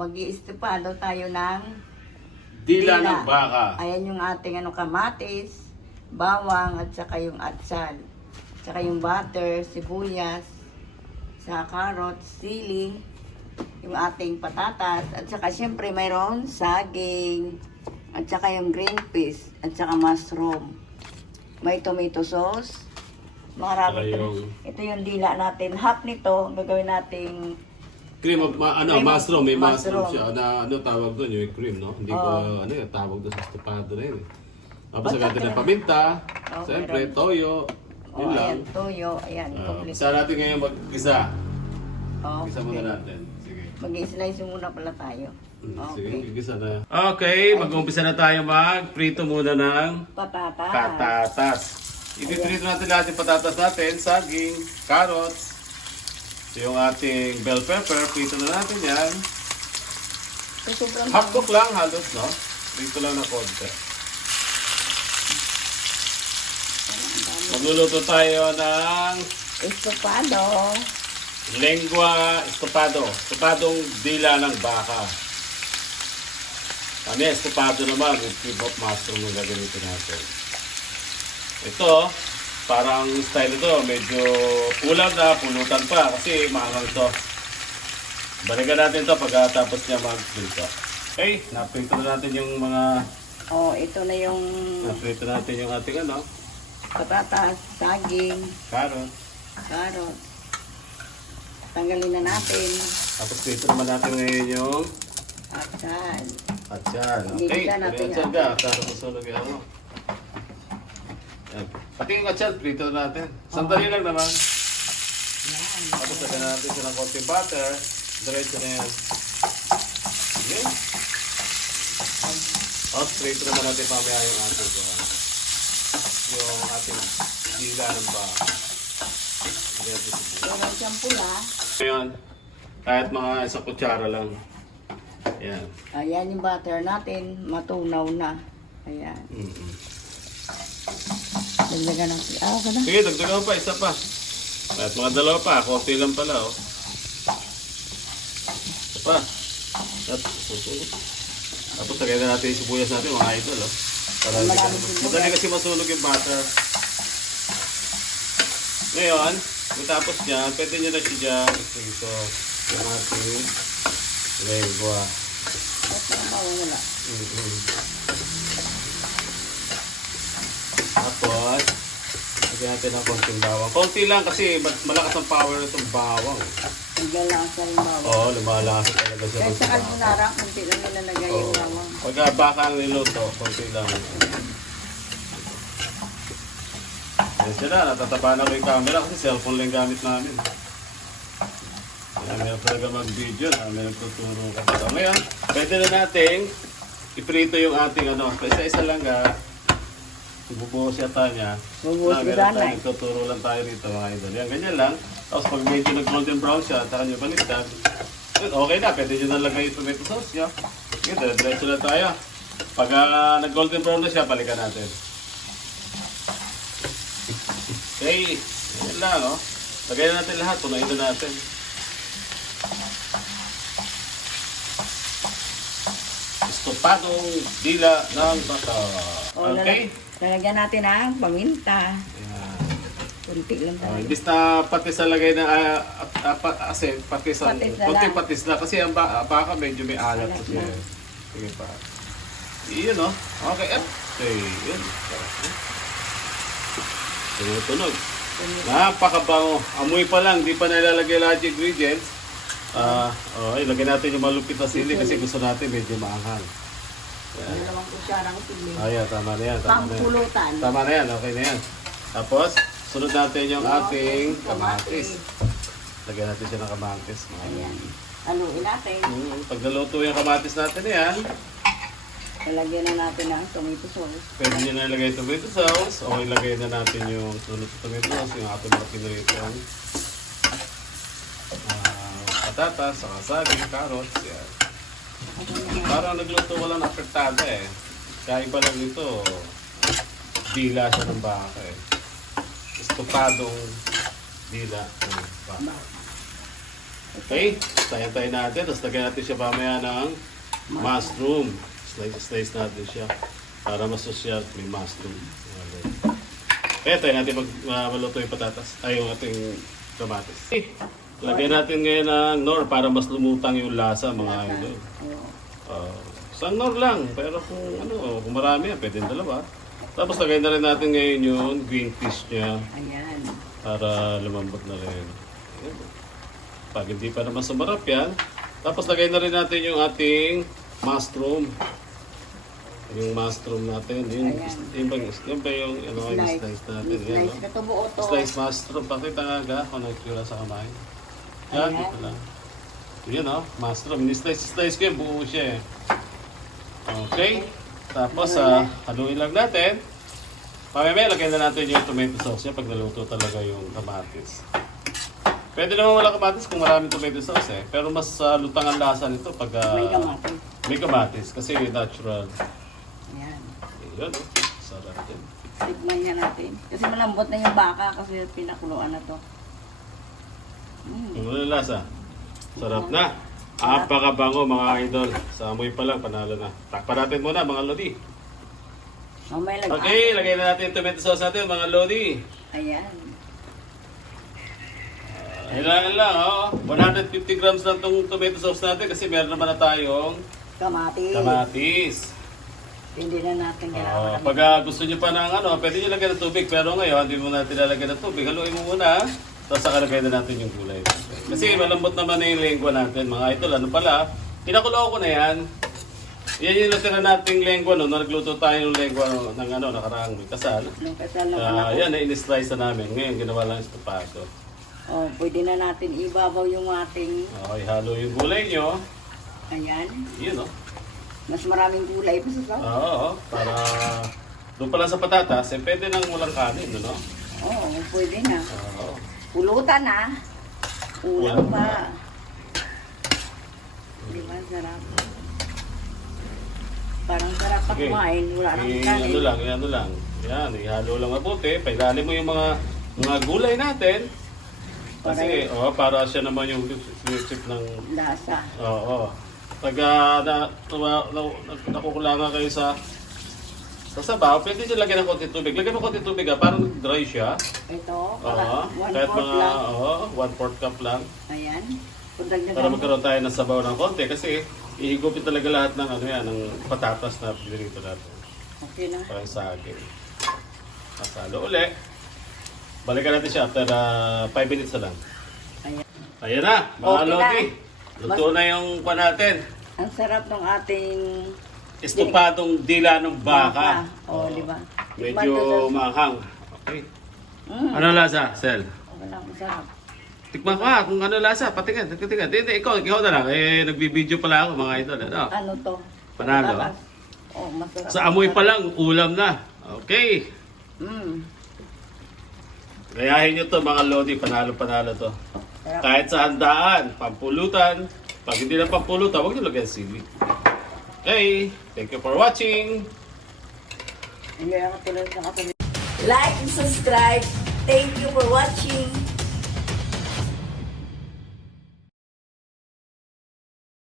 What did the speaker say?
mag-i-estipado tayo ng Dila ng baka. Ayan yung ating kamatis, bawang, at saka yung atsal. At saka yung butter, sibuyas, sa carrots, sili, yung ating patatas, at saka syempre mayroon saging, at saka yung green peas, at saka mushroom. May tomato sauce. Marami ito. Ito yung dila natin. Half nito, gagawin nating Cream of, mushroom. May mushroom mushroom. siya. Ano tawag doon? Yung cream, no? Hindi ko, yung tawag doon sa estopado na yun. Tapos agad ng paminta. Siyempre, toyo. Yun lang. ayan, toyo. Ayan, complete. Isa natin ngayon mag-isa. Okay. Gisa muna natin. Sige. Mag-i-slice muna pala tayo. Sige, gisa na. Okay, mag-umpisa na tayo mag-prito muna ng Patatas. patatas. I-prito natin lahat yung patatas natin, saging, carrots, yung ating bell pepper, prito na natin yan. So, sobrang Half cook lang halos, no? Prito lang na konti. Magluluto tayo ng estopado. lengua estopado. Estopadong dila ng baka. Kami, estopado naman with cream of mushroom yung gagamitin natin. Ito, parang style ito, medyo ulam na, pulutan pa kasi maangang ito. Balikan natin ito pagkatapos niya mag-prito. Okay, na-prito na natin yung mga... Ito na yung Na-prito natin yung ating patatas, saging, carrot. carrot. Tanggalin na natin. Tapos prito naman natin ngayon yung Atsal. atsyan. Okay, Bibigyan natin atsyan yung ka. Tapos susunog yung ano. Yan. Pati yung atsyan, prito na natin. Sandali lang naman. Yan. Tapos lagyan natin siya ng konting butter. Diretso na yan. Okay. Tapos prito naman natin mamaya yung ating yung ating dila ng baka. Meron siyang pula. Ngayon, kahit mga isang kutsara lang. Ayan. Ayan yung butter natin. Matunaw na. Ayan. Dagdagan natin. Ka na. Sige, dagdagan pa, isa pa. At mga dalawa pa, konti lang pala, oh. Isa pa. At susunod. Tapos lagyan na natin yung sibuyas natin, mga idol, oh. Para madali kasi masunog yung butter. Ngayon, matapos niya, pwede nyo na siya dyan. Ito, yung ating lengua. At mawawala. Tapos, lagyan natin ng konting bawang. Konti lang kasi malakas ang power nitong bawang. Naglalasa rin bawang. Oo, lumalasa talaga siya. Kahit sa carbonara, kunti lang nilalagay yung bawang. Pagka baka ang niluto, konti lang. Yan sila, natataba na ko yung camera kasi cellphone lang gamit namin. Meron talaga mag-video na may nagtuturo ka. So, ngayon, pwede na natin iprito yung ating isa-isa lang ibubuhos yata niya. Bubuhos ko Meron sana tayong tuturo lang tayo rito mga idol. Yan, ganyan lang. Tapos pag medyo nag-golden brown siya, saka nyo baliktad. Okay na, pwede nyo nalagay yung tomato sauce nyo. Sige, diretso na tayo. Pag nag-golden brown na siya, balikan natin. Okay, yan lang, no? Lagay na natin lahat, punain na natin. Estopadong dila ng baka. Okay? Lalagyan natin ang paminta. Ayan. Kunti lang talaga. Imbis na patis na lagay na patis na lang. patis na kasi ang baka medyo may alat Alat siya. na. Sige pa. Iyon, no? Okay, okay, yun. Tunog. Napakabango. Amoy pa lang, di pa nilalagay lahat yung ingredients. Ilagay natin yung malupit na sili kasi gusto natin medyo maanghang. Dalawang kutsarang sili. Ayan, tama na yan. Tama na yan. Pampulutan. Tama na yan, okay na yan. Tapos, sunod natin yung ating kamatis. Lagyan natin siya ng kamatis. Ayan. Haluin natin. Pag naluto yung kamatis natin yan, Lalagyan na natin ang tomato sauce. pwede nyo na ilagay yung tomato sauce o ilagay na natin yung sunod sa tomato sauce, yung ating mga pinaritong patatas, saka saging, carrots, yan. Parang nagluto walang apertada eh. Kaiba lang ito, dila siya ng baka eh. Estopadong dila ng baka. Okay, tayo natin. Tapos lagyan natin siya mamaya ng mushroom. Slice natin siya para masosyal may mushroom. Kaya tayo natin maluto yung patatas. Ay, yung ating kamatis. Okay, lagyan natin ngayon ng nor para mas lumutang yung lasa mga idol. Isang nor lang, pero kung marami yan, pwede dalawa. Tapos lagay na rin natin ngayon yung green fish niya. Ayan. Para lumambot na rin. Ayan. Pag hindi pa naman sumarap yan, tapos lagay na rin natin yung ating mushroom. Yung mushroom natin, yung ba yung slice natin. Slice na to buo to. Slice mushroom. Pakita nga ga kung nagkira sa kamay. Yan, ito lang. Yan mushroom. Slice ko yung buo siya eh. Okay. Tapos, haluin lang natin. Mamaya, lagyan na natin yung tomato sauce niya pag naluto talaga yung kamatis. Pwede naman wala kamatis kung maraming tomato sauce eh. Pero mas lutang ang lasa nito pag may kamatis. Kasi natural. Ayan. Ayan, sarap din. Tignan niya natin. Kasi malambot na yung baka kasi pinakuluan na to. Yung ano lasa? Sarap na. Apakabango mga idol. Sa amoy pa lang, panalo na. Takpan natin muna mga lodi. Okay, lagay na natin yung tomato sauce natin mga lodi. Ayan. Kailangan lang, 150 grams lang itong tomato sauce natin kasi meron naman na tayong kamatis. Hindi na natin kailangan. Pag gusto nyo pa ng pwede nyo lagyan ng tubig. Pero ngayon, hindi mo natin lalagyan ng tubig. Haluin mo muna. Tapos saka lagyan na natin yung gulay. Kasi malambot naman na yung lengua natin. Mga idol, pinakulo ko na yan. Yan yung natira nating lengua, nagluto tayo ng lengua ng nakaraang may kasal. Yan, in-slice na namin. Ngayon, ginawa lang estopado. Pwede na natin ibabaw yung ating... ihalo yung gulay nyo. Ayan. Yun, Mas maraming gulay pa sa sauce. Oo, para doon pala sa patatas, pwede nang walang kanin, Oo, pwede na. Oo. Pulutan na. Ulam pa. Di ba, sarap? Parang sarap pa kumain. Wala nang kanin. Ano lang. Yan, ihalo lang mabuti. Pailalim mo yung mga gulay natin. Kasi, para siya naman yung sip ng lasa. Oo. Pag nakukulangan kayo sa sabaw, pwede siya lagyan ng konti tubig. Lagyan mo konti tubig parang dry siya. Ito, kahit mga 1/4 cup lang. Ayan. Para magkaroon tayo ng sabaw ng konti kasi ihigupin talaga lahat ng ng patatas na pinirito natin. Okay na. Parang saging. Masalo uli. Balikan natin siya after 5 minutes na lang. Ayan na, mga lodi. Luto na yung pa natin. Ang sarap ng ating Estopadong dila ng baka. Di ba? Medyo maanghang. Okay. Ano lasa, Sel? Walang sarap. Tikman ka kung ano lasa. Patingin. Hindi, ikaw na lang. Nagbibideo pala ako mga idol. Ano to? Panalo. Masarap. Sa amoy pa lang, ulam na. Okay. Gayahin nyo to mga lodi. Panalo to. Kahit sa handaan, pampulutan. Pag hindi na pampulutan, huwag nyo lagyan sili. Okay, thank you for watching. Like and subscribe. Thank you for watching.